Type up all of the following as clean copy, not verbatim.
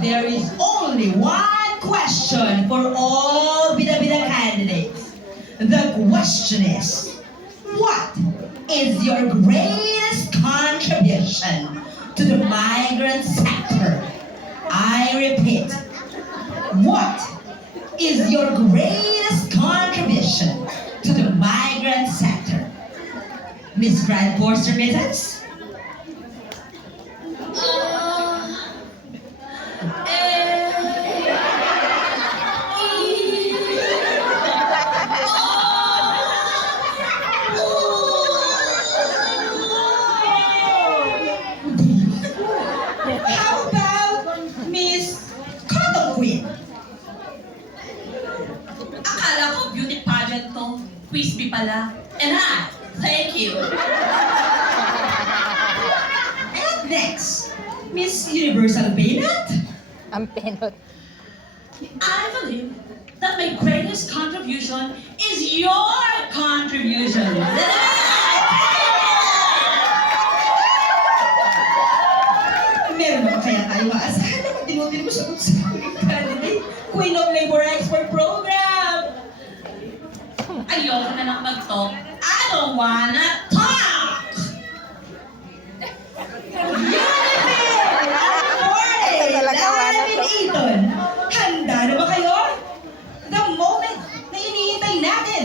There is only one question for all Bida-Bida candidates. The question is, what is your greatest contribution to the migrant sector? I repeat, what is your greatest contribution to the migrant sector? Miss Grant Force Remittance? How about Miss Cotton Queen? Akala ko beauty pageant to. Quiz bee pala. And hi, thank you. And next, Miss Universal Baynat? Ang penot. I believe that my greatest contribution is your contribution. Meron naman kaya tayo maasahan na tinutin mo sa candidate Queen of Labor Expert Program? Ayoko na lang mag-talk. I don't wanna talk! Morning! Talaga, wala David to. Eaton! Handa na ba kayo? The moment na iniintay natin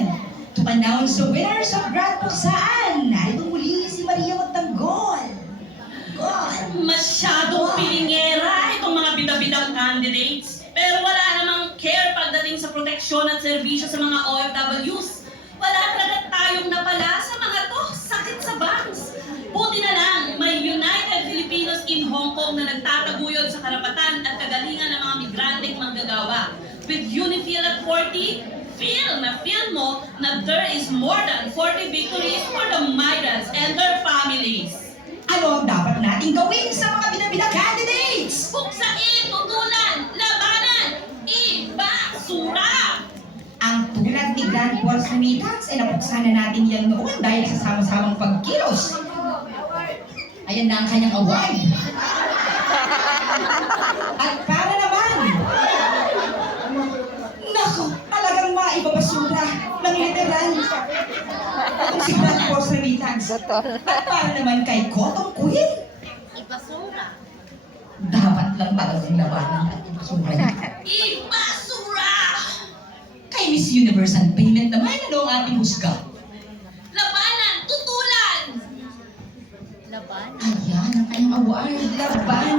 to announce the winners of Grand Puksaan. Narito muli si Maria Magtanggol. God! Masyadong pilingera itong mga bida-bidang candidates. Pero wala namang care pagdating sa proteksyon at serbisyo sa mga OFWs. Wala talaga tayong napala sa mga to. Sakit sa bangs. Buti na lang, may United Filipinos in Hong Kong na nagtataguyod sa karapatan at kagalingan ng mga migranteng manggagawa. With Unifil at 40, feel mo na there is more than 40 victories for the migrants and their families. Ano ang dapat nating gawin sa mga bida-bida candidates? Puksain, tutulan, labanan, ibasura! Ang tulad ni Grand Force Remittance ay napuksan na natin yan noon dahil sa sama-samang pagkilos. Ayan na ang kanyang award. At para naman, naku, talagang maibabasura ng literal. Itong si Grand Force Remittance. Dotol. At para naman kay Cotton Queen, Ibasura! dapat lang talagang labanan at ibasura niya. Ibasura! Kay Miss Universal Payment naman, ano ang ating husga? Labanan, tutulan! Laban. Ayan ang kanyang award, laban.